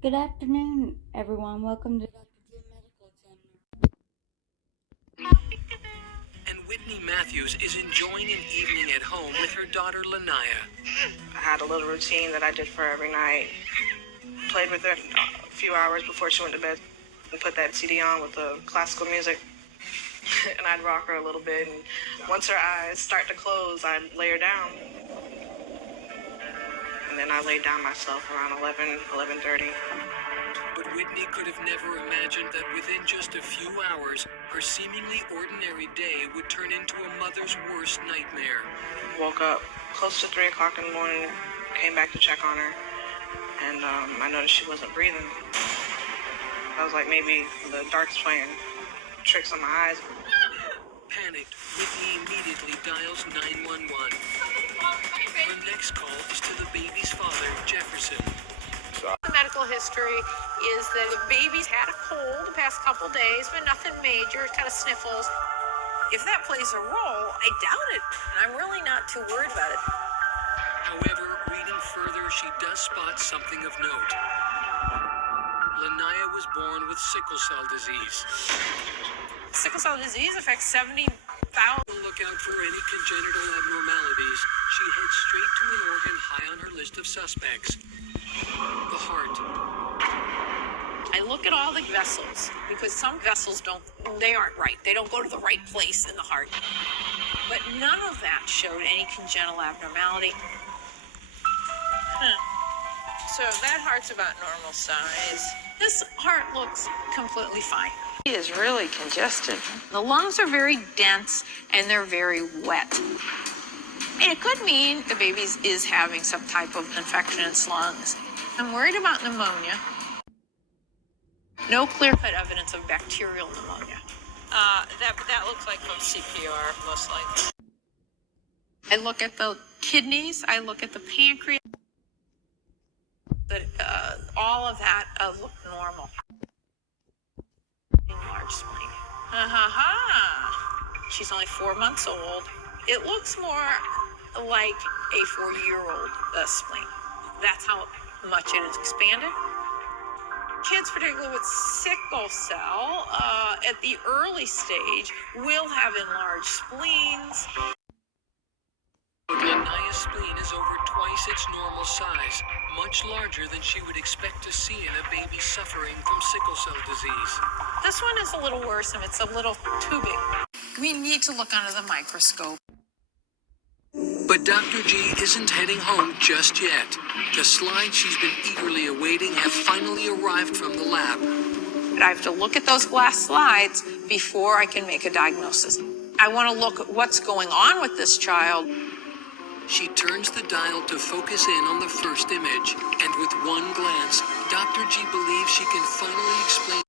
Good afternoon, everyone. Welcome to Dr. G Medical And Whitney Matthews is enjoying an evening at home with her daughter Lanaya. I had a little routine that I did for her every night. Played with her a few hours before she went to bed and put that CD on with the classical music. And I'd rock her a little bit. And once her eyes start to close, I'd lay her down. And then I laid down myself around 11:30. But Whitney could have never imagined that within just a few hours, her seemingly ordinary day would turn into a mother's worst nightmare. Woke up close to 3 o'clock in the morning, came back to check on her, and I noticed she wasn't breathing. I was like, maybe the dark's playing tricks on my eyes. Panicked, Whitney immediately dials 911. Her next call is to the baby's father, Jefferson. The medical history is that the baby's had a cold the past couple days, but nothing major, kind of sniffles. If that plays a role, I doubt it. I'm really not too worried about it. However, reading further, she does spot something of note. Lanaya was born with sickle cell disease. Sickle cell disease affects 70,000. Look out for any congenital abnormalities. She heads straight to an organ high on her list of suspects. The heart. I look at all the vessels because some vessels aren't right. They don't go to the right place in the heart. But none of that showed any congenital abnormality. So that heart's about normal size. This heart looks completely fine. He is really congested. The lungs are very dense and they're very wet. And it could mean the baby is having some type of infection in its lungs. I'm worried about pneumonia. No clear-cut evidence of bacterial pneumonia. That looks like from CPR, most likely. I look at the kidneys. I look at the pancreas. All of that look normal. Large spleen. She's only 4 months old. It looks more like a 4-year-old spleen. That's how much it is expanded. Kids, particularly with sickle cell, at the early stage, will have enlarged spleens. Lanaya's spleen is over twice its normal size, much larger than she would expect to see in a baby suffering from sickle cell disease. This one is a little worse and it's a little too big. We need to look under the microscope. But Dr. G isn't heading home just yet. The slides she's been eagerly awaiting have finally arrived from the lab. But I have to look at those glass slides before I can make a diagnosis. I want to look at what's going on with this child. She turns the dial to focus in on the first image, and with one glance, Dr. G believes she can finally explain.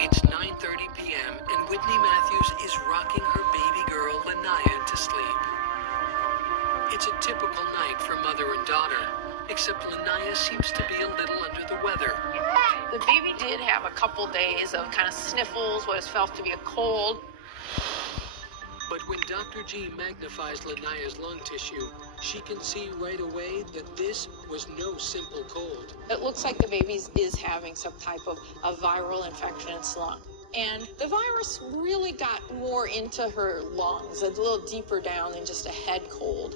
It's 9:30 p.m., and Whitney Matthews is rocking her baby girl, Lanaya, to sleep. It's a typical night for mother and daughter, except Lanaya seems to be a little under the weather. The baby did have a couple days of kind of sniffles, what is felt to be a cold. But when Dr. G magnifies Lanaya's lung tissue, she can see right away that this was no simple cold. It looks like the baby is having some type of a viral infection in its lung. And the virus really got more into her lungs, a little deeper down than just a head cold.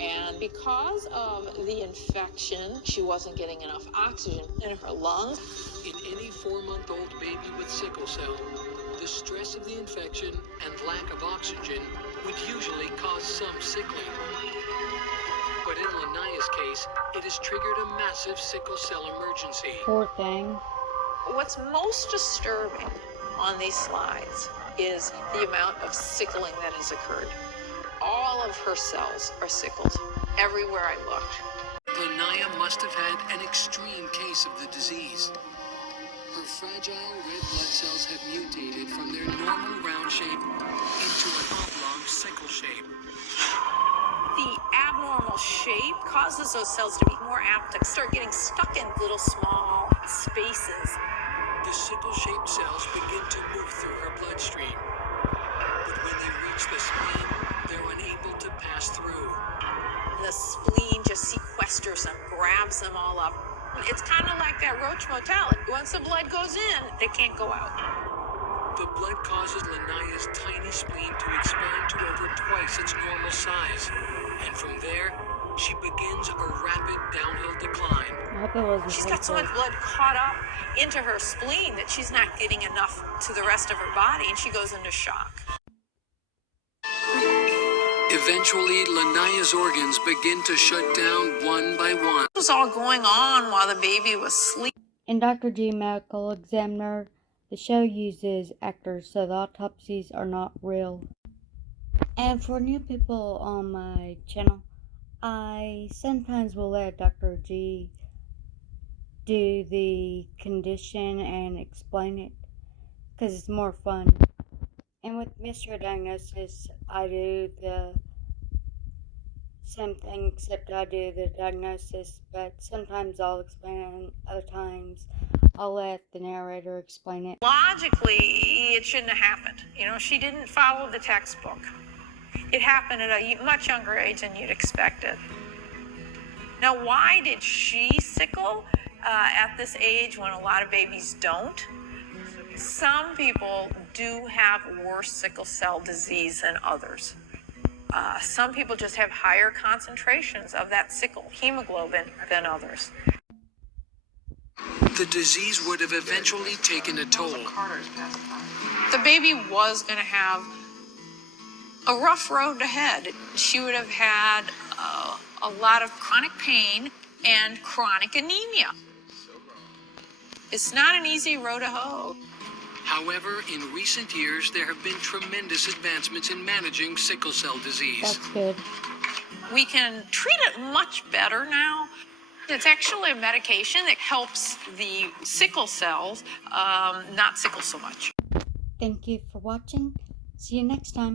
And because of the infection, she wasn't getting enough oxygen in her lungs. In any 4-month-old baby with sickle cell, the stress of the infection and lack of oxygen would usually cause some sickling. But in Lanaya's case, it has triggered a massive sickle cell emergency. Poor thing. What's most disturbing on these slides is the amount of sickling that has occurred. All of her cells are sickled everywhere I looked. Lanaya must have had an extreme case of the disease. Her fragile red blood cells have mutated from their normal round shape into an oblong sickle shape. The abnormal shape causes those cells to be more apt to start getting stuck in little small spaces. The sickle-shaped cells begin to move through her bloodstream. But when they reach the spleen, they're unable to pass through. The spleen just sequesters clusters them, grabs them all up. It's kind of like that Roach Motel. Once the blood goes in, they can't go out. The blood causes Lanaya's tiny spleen to expand to over twice its normal size. And from there, she begins a rapid downhill decline. I hope it wasn't She's got so painful. much blood caught up into her spleen that she's not getting enough to the rest of her body, and she goes into shock. Eventually, Lanaya's organs begin to shut down one by one. This was all going on while the baby was sleeping. In Dr. G Medical Examiner, the show uses actors, so the autopsies are not real. And for new people on my channel, I sometimes will let Dr. G do the condition and explain it, because it's more fun. And with mystery diagnosis, I do the same thing, except I do the diagnosis, but sometimes I'll explain it, other times I'll let the narrator explain it. Logically, it shouldn't have happened. You know, she didn't follow the textbook. It happened at a much younger age than you'd expected. Now, why did she sickle at this age when a lot of babies don't? Some people do have worse sickle cell disease than others. Some people just have higher concentrations of that sickle hemoglobin than others. The disease would have eventually taken a toll. The baby was going to have a rough road ahead. She would have had a lot of chronic pain and chronic anemia. It's not an easy road to hoe. However, in recent years, there have been tremendous advancements in managing sickle cell disease. That's good. We can treat it much better now. It's actually a medication that helps the sickle cells not sickle so much. Thank you for watching. See you next time.